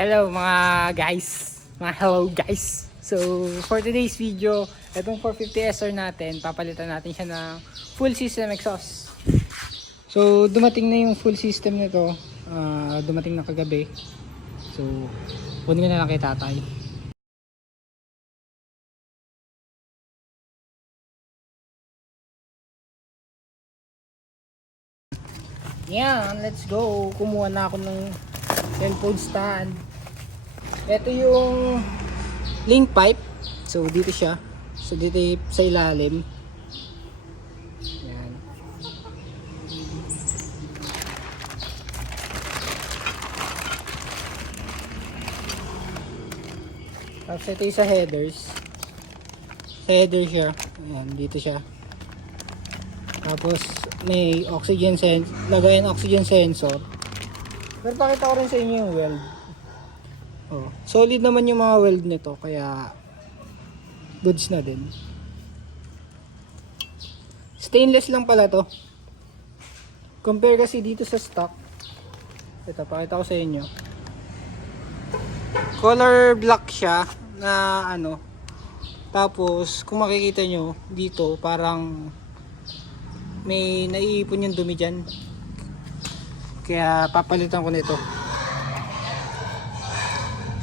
Hello mga guys, mga hello guys. So for today's video, itong 450SR natin, papalitan natin siya ng full system exhaust. So dumating na yung full system nito, dumating na kagabi. So kunin ko na lang kay tatay. Yan, let's go. Kumuha na ako ng cellphone stand. Ito yung link pipe. So dito siya. So dito sa ilalim. Yan. Tapos ito yung sa headers. Sa header siya. Ayan, dito siya. Tapos may oxygen lagayan oxygen sensor. Pero pakita ko rin sa inyo yung weld. Oh, solid naman yung mga weld nito kaya goods na din. Stainless lang pala to. Compare kasi dito sa stock. Ito, pakita ko sa inyo. Color black siya na ano. Tapos kung makikita nyo dito parang may naiipon yung dumi dyan. Kaya papalitan ko nito.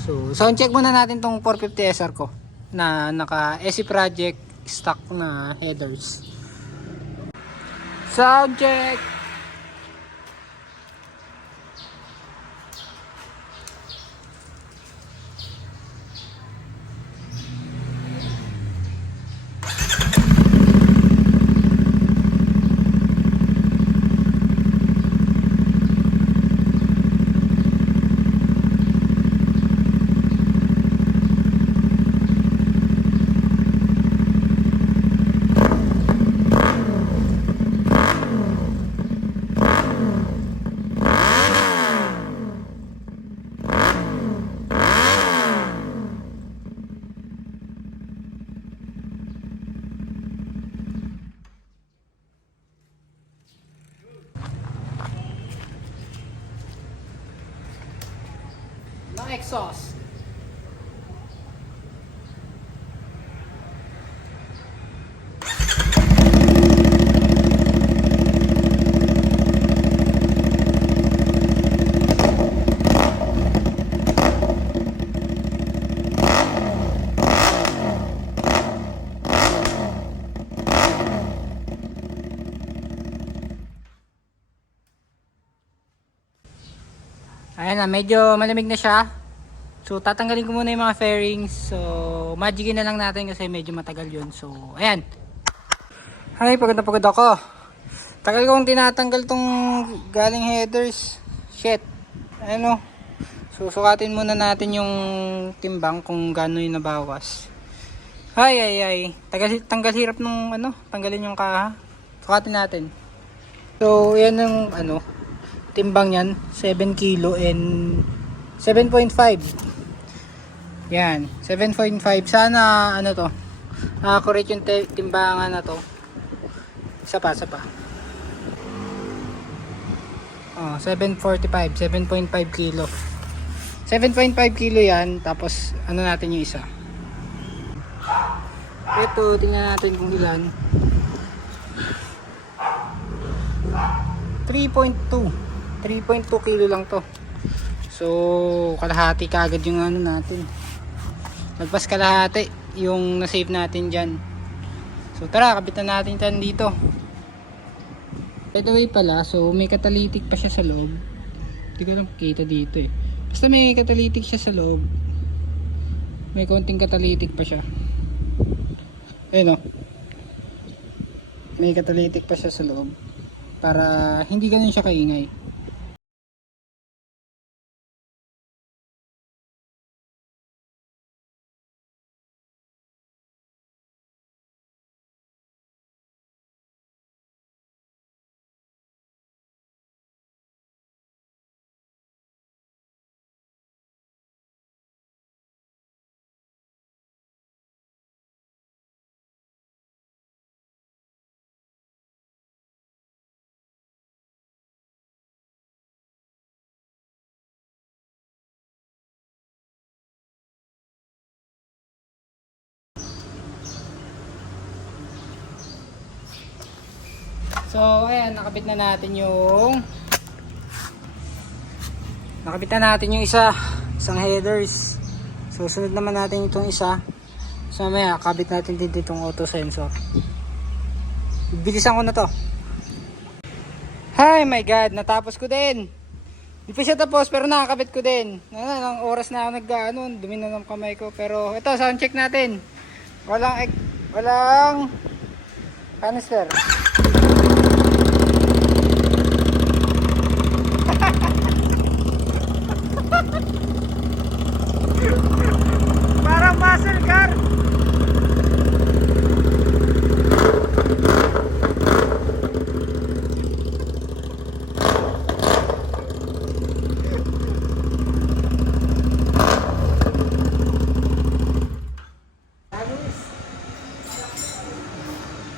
So sound check muna natin tong 450SR ko na naka SE Project stock na headers. Sound check. Ng exhaust. Ayan na, medyo malamig na siya. So tatanggalin ko muna yung mga fairings. So magicin na lang natin kasi medyo matagal yun. So ayan. Ay, pagod na pagod ako. Tagal kong tinatanggal tong galing headers. Shit. Ano? Susukatin muna natin yung timbang kung gaano yung nabawas. Ay. Tanggal hirap nung ano, tanggalin yung kaha. Sukatin natin. So yan yung ano, timbang yan, 7 kilo and 7.5. Yan, 7.5. Sana ano to, accurate yung timbangan na to. Isa pa. Oh, 7.45, 7.5 kilo. 7.5 kilo yan, tapos ano natin yung isa. Ito, tingnan natin kung ilan. 3.2 kilo lang to. So kalahati kagad yung ano natin. Magpas kalahati yung na-save natin dyan. So tara, kapitan natin dyan dito. By the way pala, so may catalytic pa siya sa loob. Hindi ko lang makita dito eh. Basta may catalytic siya sa loob. May konting catalytic pa siya. Ayun o. May catalytic pa siya sa loob. Para hindi ganun siya kaingay. So, ayan, nakabit na natin yung isang headers. So, sunod naman natin itong isa. So, mamaya, kabit natin din itong auto sensor. Bilisan ko na to. Hi my God, natapos ko din. Di pa siya tapos pero nakakabit ko din. Ang oras na ako dumi na ng kamay ko. Pero ito, sound check natin. Walang canister. Parang muscle car.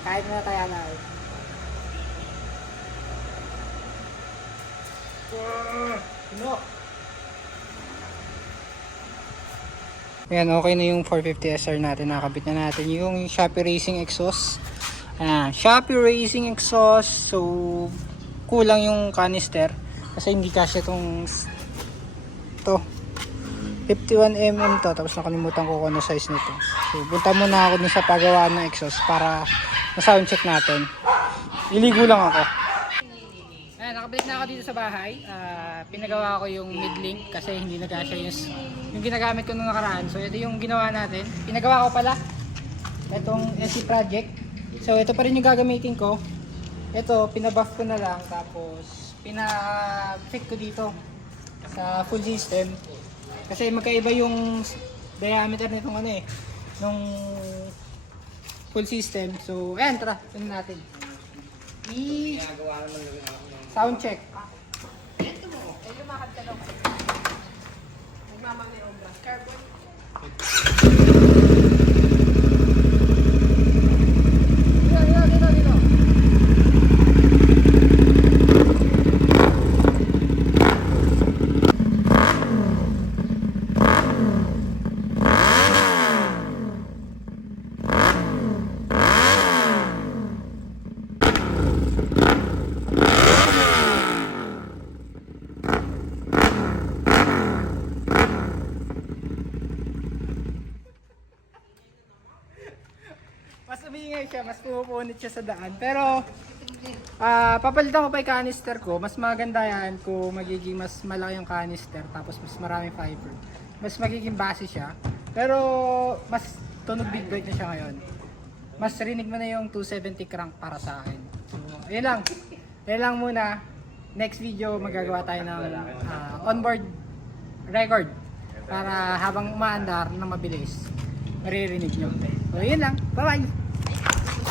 Kahit na kaya na. No. Ayan, okay na yung 450 SR natin. Nakabit na natin yung Shopee Racing exhaust. Ayan, Shopee Racing exhaust. So, kulang yung canister. Kasi hindi kasya itong 51mm to. Tapos nakalimutan ko kung ano size nito. So, punta muna ako dun sa paggawaan ng exhaust para na-sound check natin. Iligo lang ako. Ayan, nakabalik na ako dito sa bahay. Pinagawa ko yung mid-link kasi hindi nagkasya yung ginagamit ko nung nakaraan. So, ito yung ginawa natin. Pinagawa ko pala itong SC project. So, ito pa rin yung gagamitin ko. Ito, pinabuff ko na lang. Tapos, pina-fit ko dito sa full system. Kasi magkaiba yung diameter nitong nung full system. So, ayan, tara, tingnan natin. Sound check. Lumakad ka daw. Nagmamang may obra. Carbon. Dito. Mas umingay siya, mas pumupunit siya sa daan. Pero, papalitan ko pa yung canister ko. Mas maganda yan kung magiging mas malaki yung canister. Tapos mas maraming fiber. Mas magiging base siya. Pero, mas tunog big brake na siya ngayon. Mas rinig mo na yung 270 crank para sa akin. So, yun lang. Yun lang muna. Next video, magagawa tayo ng onboard record. Para habang umaandar na mabilis, maririnig nyo. So, yun lang. Bye-bye!